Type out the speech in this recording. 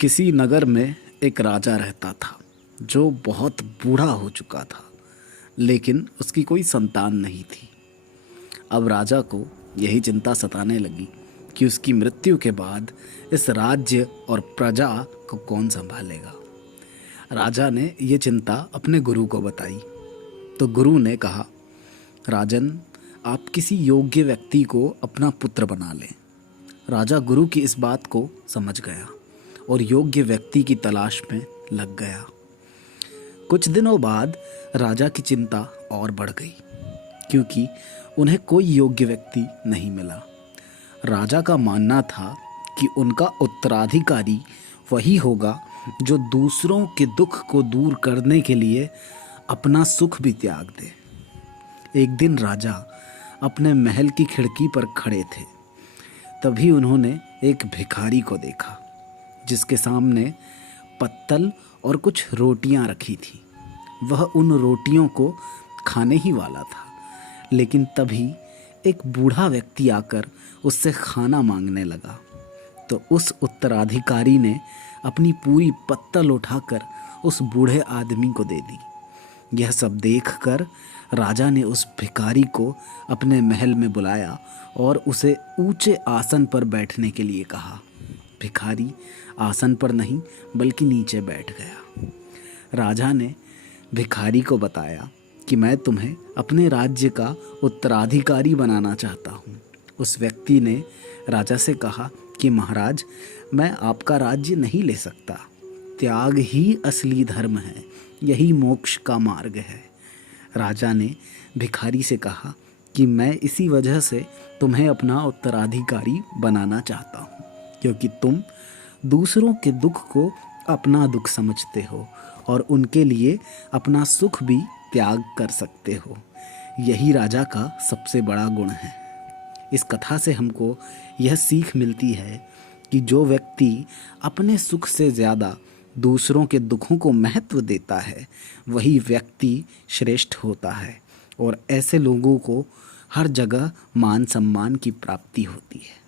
किसी नगर में एक राजा रहता था जो बहुत बूढ़ा हो चुका था, लेकिन उसकी कोई संतान नहीं थी। अब राजा को यही चिंता सताने लगी कि उसकी मृत्यु के बाद इस राज्य और प्रजा को कौन संभालेगा। राजा ने ये चिंता अपने गुरु को बताई तो गुरु ने कहा, राजन, आप किसी योग्य व्यक्ति को अपना पुत्र बना लें। राजा गुरु की इस बात को समझ गया और योग्य व्यक्ति की तलाश में लग गया। कुछ दिनों बाद राजा की चिंता और बढ़ गई क्योंकि उन्हें कोई योग्य व्यक्ति नहीं मिला। राजा का मानना था कि उनका उत्तराधिकारी वही होगा जो दूसरों के दुख को दूर करने के लिए अपना सुख भी त्याग दे। एक दिन राजा अपने महल की खिड़की पर खड़े थे, तभी उन्होंने एक भिखारी को देखा जिसके सामने पत्तल और कुछ रोटियां रखी थी। वह उन रोटियों को खाने ही वाला था, लेकिन तभी एक बूढ़ा व्यक्ति आकर उससे खाना मांगने लगा। तो उस उत्तराधिकारी ने अपनी पूरी पत्तल उठाकर उस बूढ़े आदमी को दे दी। यह सब देखकर राजा ने उस भिखारी को अपने महल में बुलाया और उसे ऊंचे आसन पर बैठने के लिए कहा। भिखारी आसन पर नहीं बल्कि नीचे बैठ गया। राजा ने भिखारी को बताया कि मैं तुम्हें अपने राज्य का उत्तराधिकारी बनाना चाहता हूँ। उस व्यक्ति ने राजा से कहा कि महाराज, मैं आपका राज्य नहीं ले सकता। त्याग ही असली धर्म है, यही मोक्ष का मार्ग है। राजा ने भिखारी से कहा कि मैं इसी वजह से तुम्हें अपना उत्तराधिकारी बनाना चाहता हूँ, क्योंकि तुम दूसरों के दुख को अपना दुख समझते हो और उनके लिए अपना सुख भी त्याग कर सकते हो। यही राजा का सबसे बड़ा गुण है। इस कथा से हमको यह सीख मिलती है कि जो व्यक्ति अपने सुख से ज़्यादा दूसरों के दुखों को महत्व देता है, वही व्यक्ति श्रेष्ठ होता है और ऐसे लोगों को हर जगह मान सम्मान की प्राप्ति होती है।